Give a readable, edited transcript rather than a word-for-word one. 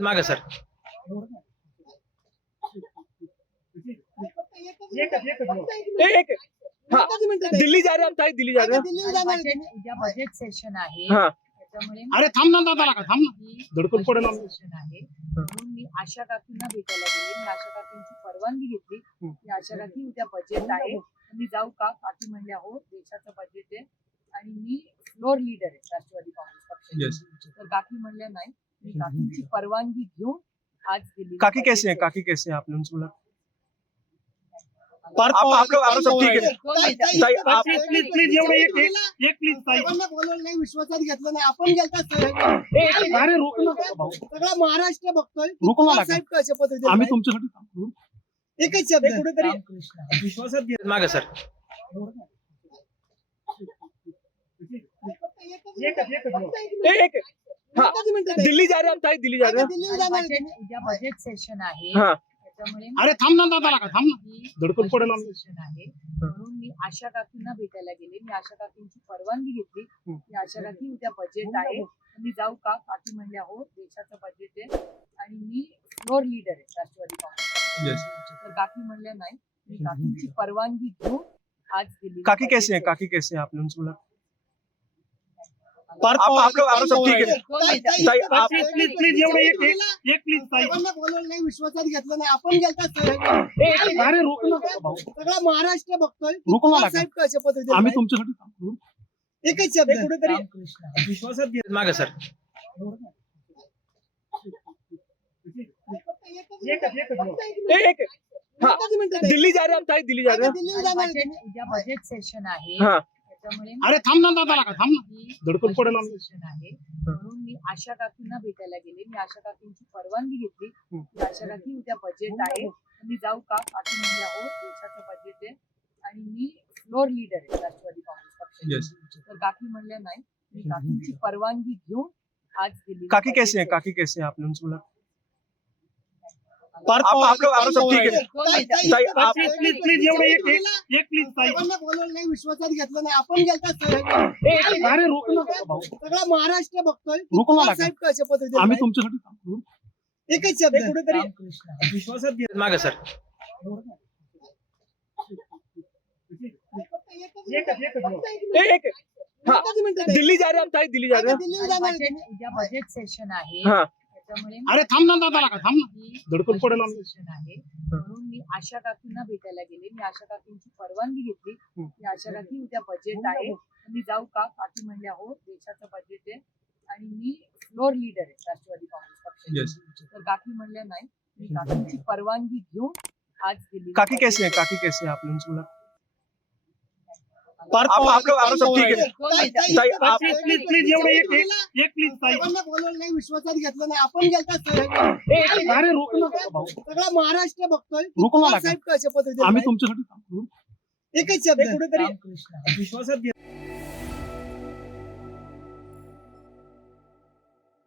मागे सर. एक हाँ दिल्ली जा रहे हम ताई दिल्ली जा रहे हैं. उद्या बजेट सेशन आहे हाँ त्याच्यामुळे अरे थांब ना दादा लागा थांब ना धडकून पडेल आम्ही. सेशन आहे म्हणून मी आशा काकींना भेटायला गेले. मी आशा काकींची परवानगी घेतली की आशा काकी उद्या बजेट आहे मी जाऊ का? काकी म्हणल्या हो देशाचं बजेट आहे आणि मी फ्लोर लीडर आहे राष्ट्रवादी काँग्रेस पक्षाची. तर काकी म्हणल्या नाही मी काकींची परवानगी घेऊन आज दिल्ली. काकी कैसे हैं आपने उनसे बोला. पार्थ आप पवार लोग आप सब ठीक है ताई आप प्लीज प्लीज एवढं एक प्लीज ताई. बोलवलं नाही विश्वासात घेतलं नाही आपण गेलता अरे रोक ना भाऊ. सगळा महाराष्ट्र बघतोय रोको ना पवार लागा. साहेब कशा पद्धतीने आम्ही तुमच्यासाठी थांबलो. एकच शब्द कुठेतरी रामकृष्ण विश्वासात घेत मागे सर. एक हाँ दिल्ली जा रहे हम ताई दिल्ली जा रहे हैं. उद्या बजेट सेशन आहे हाँ त्याच्यामुळे अरे थांब ना दादा लागा थांब ना धडकून पडेल आम्ही. सेशन आहे म्हणून मी आशा काकींना भेटायला गेले. मी आशा काकींची परवानगी घेतली की आशा काकी उद्या बजेट आहे मी जाऊ का? काकी म्हणल्या हो देशाचं बजेट आहे आणि मी फ्लोर लीडर आहे राष्ट्रवादी काँग्रेस पक्षाची. तर काकी म्हणल्या नाही मी काकींची परवानगी घेऊन आज दिल्ली. काकी कैसे हैं आपने उनसे बोला. पार्थ आप लोग आप सब ठीक है ताई आप प्लीज प्लीज प्लीज एवढं एक प्लीज ताई. बोलवलं नाही विश्वासात घेतलं नाही आपण गेलता अरे रोक ना भाऊ. सगळा महाराष्ट्र बघतोय रोको ना पवार लागा. साहेब कशा पद्धतीने आम्ही तुमच्यासाठी थांबलो. एकच शब्द कुठेतरी रामकृष्ण विश्वासात घेत मागे सर. एक हाँ दिल्ली जा रहे हम ताई दिल्ली जा रहे हैं. उद्या बजेट सेशन आहे हाँ त्याच्यामुळे अरे थांब ना दादा लागा थांब ना धडकून पडेल आम्ही. सेशन आहे म्हणून मी आशा काकींना भेटायला गेले. मी आशा काकींची परवानगी घेतली की आशा काकी उद्या बजेट आहे मी जाऊ का? काकी म्हणल्या हो देशाचं बजेट आहे आणि मी फ्लोर लीडर आहे राष्ट्रवादी काँग्रेस पक्षाची. तर काकी म्हणल्या नाही मी काकींची परवानगी घेऊन आज दिल्ली. काकी कैसे हैं आपने उनसे बोला. पार्थ आप लोग आप सब ठीक है ताई आप प्लीज प्लीज प्लीज एवढं एक प्लीज ताई. बोलवलं नाही विश्वासात घेतलं नाही आपण गेलता अरे रोक ना भाऊ. सगळा महाराष्ट्र बघतोय रोको ना पवार लागा. साहेब कशा पद्धतीने आम्ही तुमच्यासाठी थांबलो. एकच शब्द कुठेतरी रामकृष्ण विश्वासात घेत मागे सर. एक हाँ दिल्ली जा रहे हम ताई दिल्ली जा रहे हैं. उद्या बजेट सेशन आहे हाँ त्याच्यामुळे अरे थांब ना दादा लागा थांब ना धडकून पडेल आम्ही. सेशन आहे म्हणून मी आशा काकींना भेटायला गेले. मी आशा काकींची परवानगी घेतली की आशा काकी उद्या बजेट आहे मी जाऊ का? काकी म्हणल्या हो देशाचं बजेट आहे आणि मी फ्लोर लीडर आहे राष्ट्रवादी काँग्रेस पक्षाची. तर काकी म्हणल्या नाही मी काकींची परवानगी घेऊन आज दिल्ली. काकी कैसे हैं आपने उनसे बोला. पार्थ आप लोग आप सब ठीक है ताई आप प्लीज प्लीज प्लीज एवढं एक प्लीज ताई. बोलवलं नाही विश्वासात घेतलं नाही आपण गेलता अरे रोक ना भाऊ. सगळा महाराष्ट्र बघतोय रोको ना पवार लागा. साहेब कशा पद्धतीने आम्ही तुमच्यासाठी थांबलो. एकच शब्द कुठेतरी रामकृष्ण विश्वासात घेत